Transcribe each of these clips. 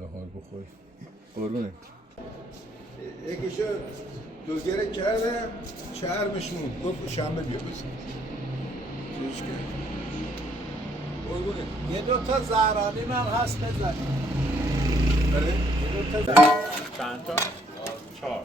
نهار بخوری قربونه یکیشو دوگره کرده چرمش موند گفت شنبه بیا بزن چیش کرد قربونه یه دوتا زهرانی من هست بزن بله؟ یه دوتا زهرانی چند تا؟ 4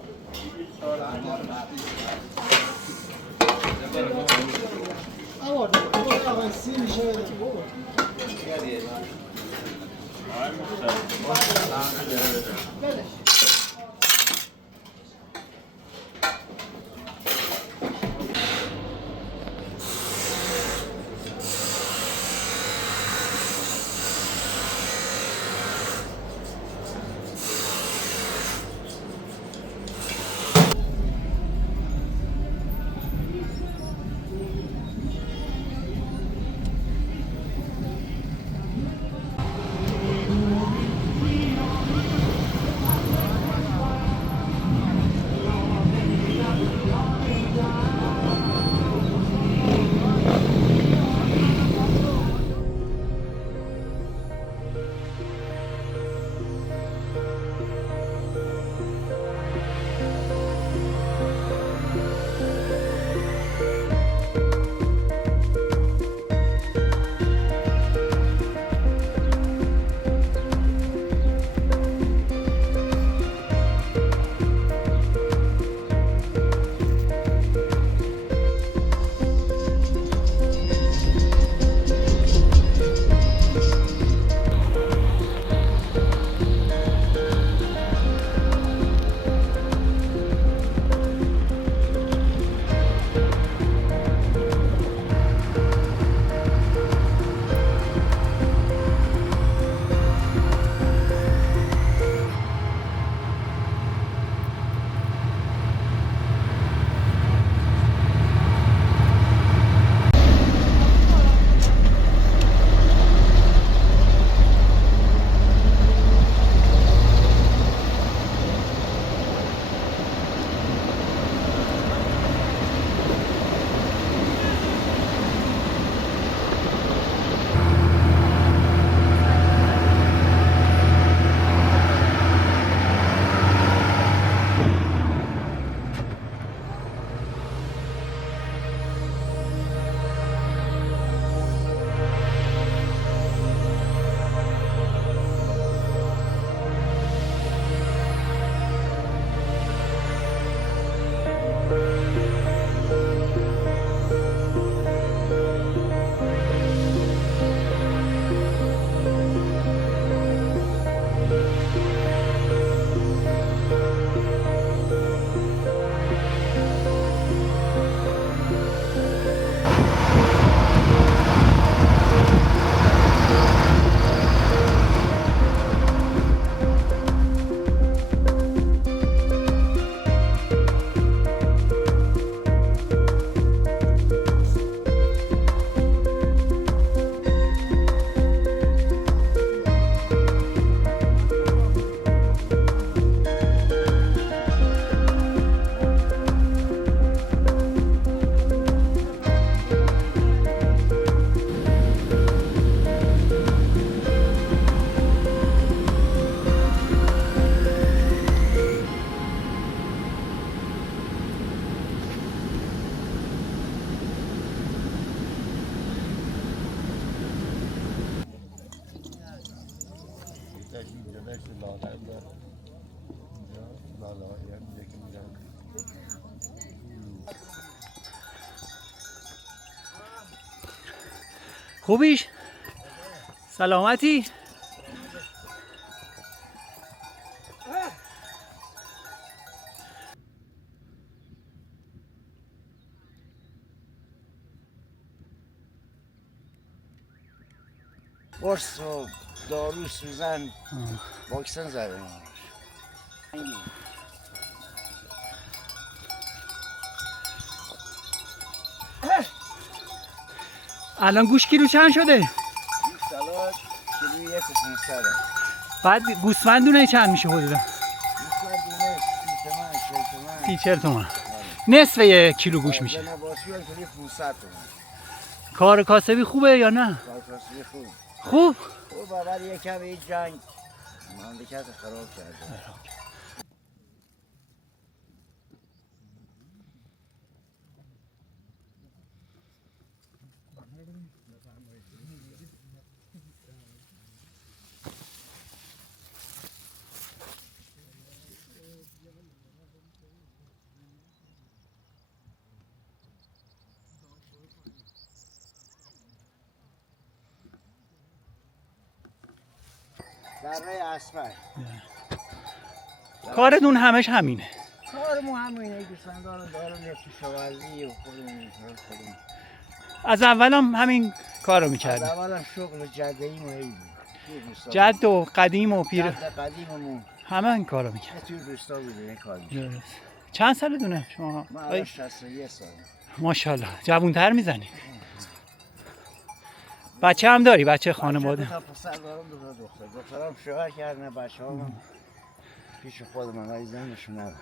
خوبیش؟ سلامتی؟ قرص و دارو سوزن واکسن زده. الان گوش کیلو چند شده؟ این سالات کیلوی 1,500. بعد گوسفندونه چند میشه حدودا؟ این دونه 30 تومن 30-40 تومن. نصف یک کیلو گوش میشه. نباتی ها کلی 500 تومن. کار کاسبی خوبه یا نه؟ کارکاسبی خوب. خوب؟ خوب اول یکم این جنگ مملکت خراب کرده. دره اسمر. کارتون همش همینه. کارمون همینه گوسفندان دارم یا کشاورزی و خودمون. از اولم همین کارو از میکردیم. اولم شغل جده‌ای مهمی. جد و قدیم و پیر جد قدیممون همه این کارو میکرد. توی روستا بوده این کار میشه. درست. چند سالتونه شما؟ من الان 61 سال. ماشاءالله جوونتر میزنی. بچه هم داری؟ بچه خانواده؟ دو تا پسر دارم دو تا دختر. دخترم شوهر کردن بچه هم پیش خود من های زنشون ندارم.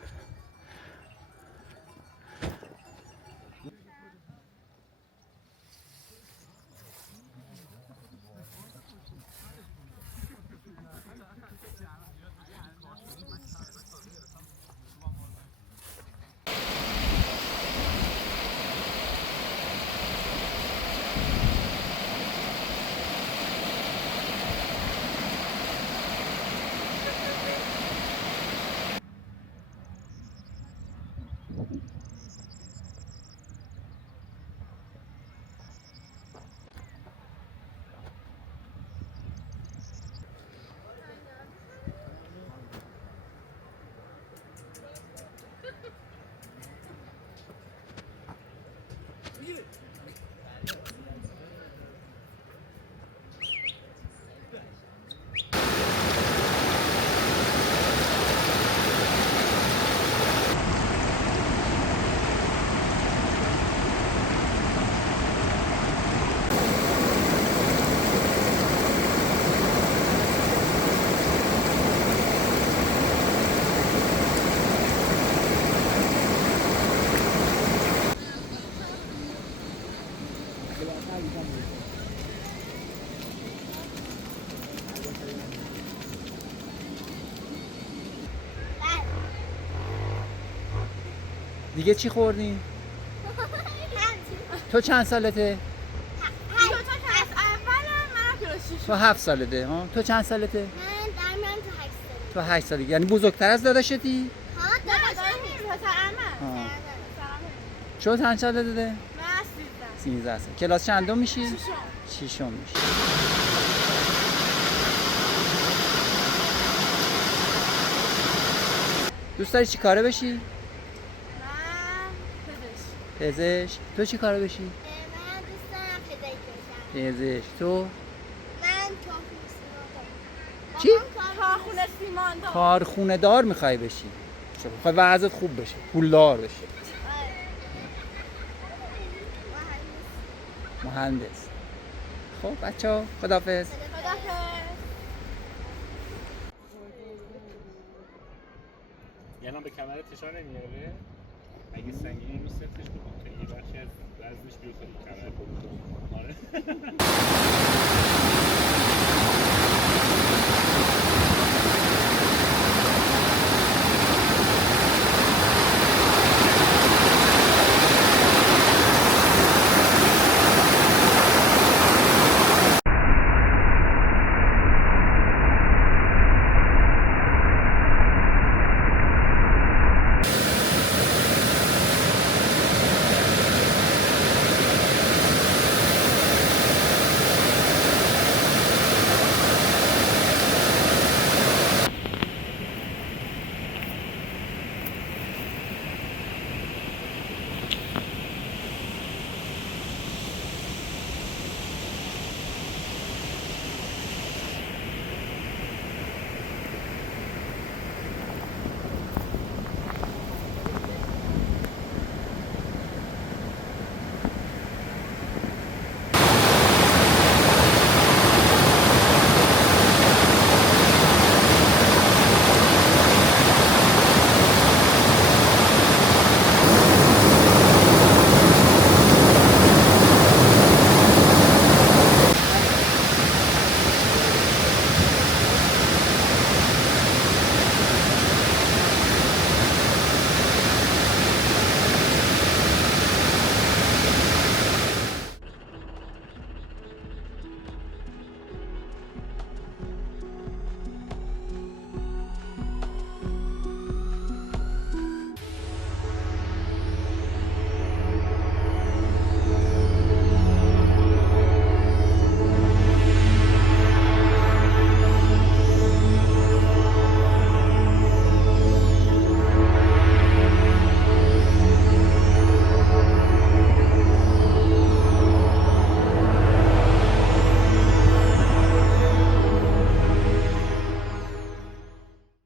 دیگه چی خوردی؟ تو چند سالته؟ تو 7 سالته ها؟ تو چند سالته؟ من در میان تو 8 تو 8 سالگی. یعنی بزرگتر از داداشتی؟ ها داداشم شو چند سالته ده؟ من 13 سال. کلاس چندم میشی؟ ششم میشی. دوست داری چی کاره بشی؟ من پزشک. تو چی کاره بشی؟ من دوست دارم پزشک بشم. پزشک. تو؟ من کارخونه سیمان چی؟ کارخونه سیمان دارم. کارخونه دار میخوای بشی. چون میخوای وضعت خوب بشه، پولدار بشی. مهندس. خب بچه‌ها خداحافظ. یعنی به کمرت فشار نمیاره؟ اگه سنگینی نیستش که یه بخشی از وزنش بیاد کمر. آره.